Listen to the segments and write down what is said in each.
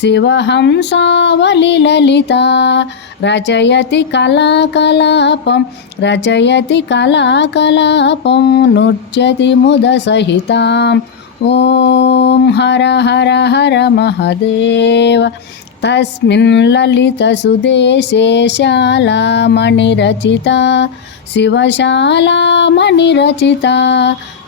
शिवहंसावलिललिता रचयति कलाकलापं रचयति कलाकलापं नृत्यति मुदसहिताम् ॐ हर हर हर महदेव तस्मिन् ललितसुदेशे शालामणिरचिता शिवशालामणिरचिता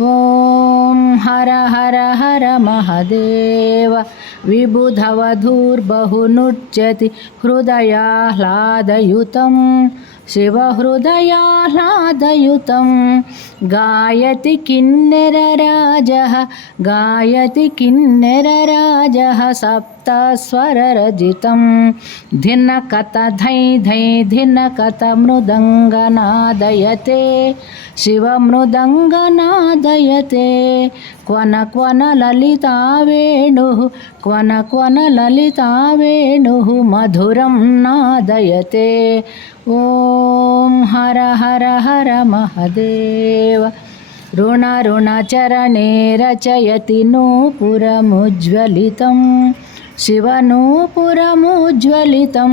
ॐ हर हर हर महदेव विबुधवधूर्बहुनुच्यति हृदयाह्लादयुतं शिवहृदयाह्लादयुतं गायति किन्नरराजः गायति किन्नरराजः सप्तस्वररजितं धिनकत धै धै धिनकत मृदङ्गनादयते। शिवमृदङ्गनादयते क्वन क्वन ललिता वेणुः, क्वन क्वन ललिता वेणुः मधुरं नादयते। ॐ हर हर हर महदेव ऋणऋणचरणे रचयति नूपुरमुज्ज्वलितं शिवनूपुरमुज्ज्वलितं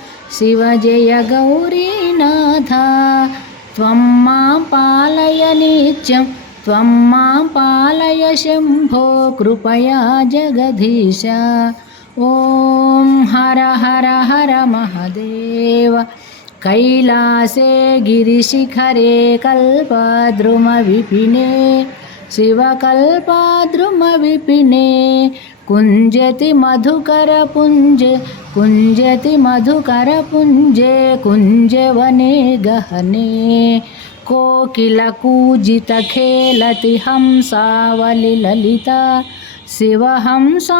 శివ జయ గౌరీనాథ త్వం మా పాలయ నిత్యం త్వం మా పాలయ శంభో కృపయా జగదీశ. ఓం హర హర హర మహదేవ. కైలాసే గిరిశిఖరే కల్పద్రుమ విపినే శివకల్పాద్రుమ విపినే कुञ्जति मधुकरपुञ्जे कुञ्जति मधुकरपुञ्जे कुञ्जवने गहने कोकिलकूजितखेलति हंसावलिललिता शिवहंसावलिललिता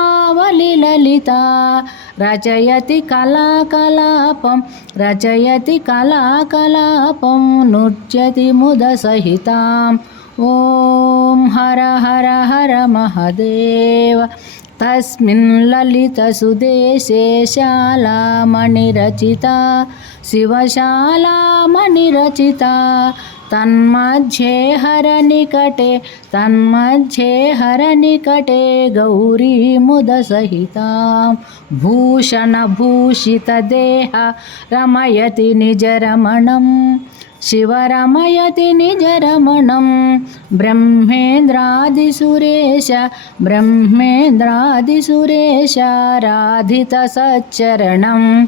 रचयति कलाकलापं रचयति कलाकलापं नृत्यति मुदसहिताम् ॐ हर हर हर महदेव तस्मिन् ललितसुदेशे शालामणिरचिता शिवशालामणिरचिता తన్మధ్యే హరనికటే తన్మధ్యే హరనికటే గౌరీముదసహిత భూషణభూషితదేహ రమయతి నిజరమణం శివరమయతి నిజరమణం బ్రహ్మేంద్రాదిసురేశ బ్రహ్మేంద్రాదిసురేశ రాధిత సచ్చరణం.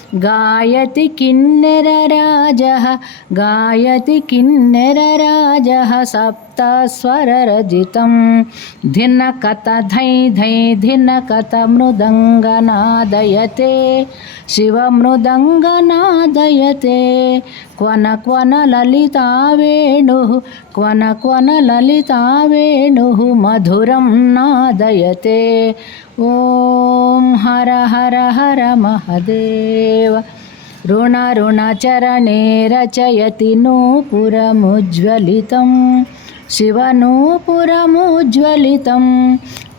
गायति किन्नरराजः गायति किन्नरराजः सप्तस्वररजितं धिनकत धै धै, धिनकत मृदङ्गनादयते। शिवमृदङ्गनादयते क्वन क्वन ललिता वेणुः, क्वन क्वन ललिता वेणुः, मधुरं नादयते। ॐ हर हर हर महदेव। ऋणऋणचरणे रचयति नूपुरमुज्ज्वलितं शिवनूपुरमुज्ज्वलितं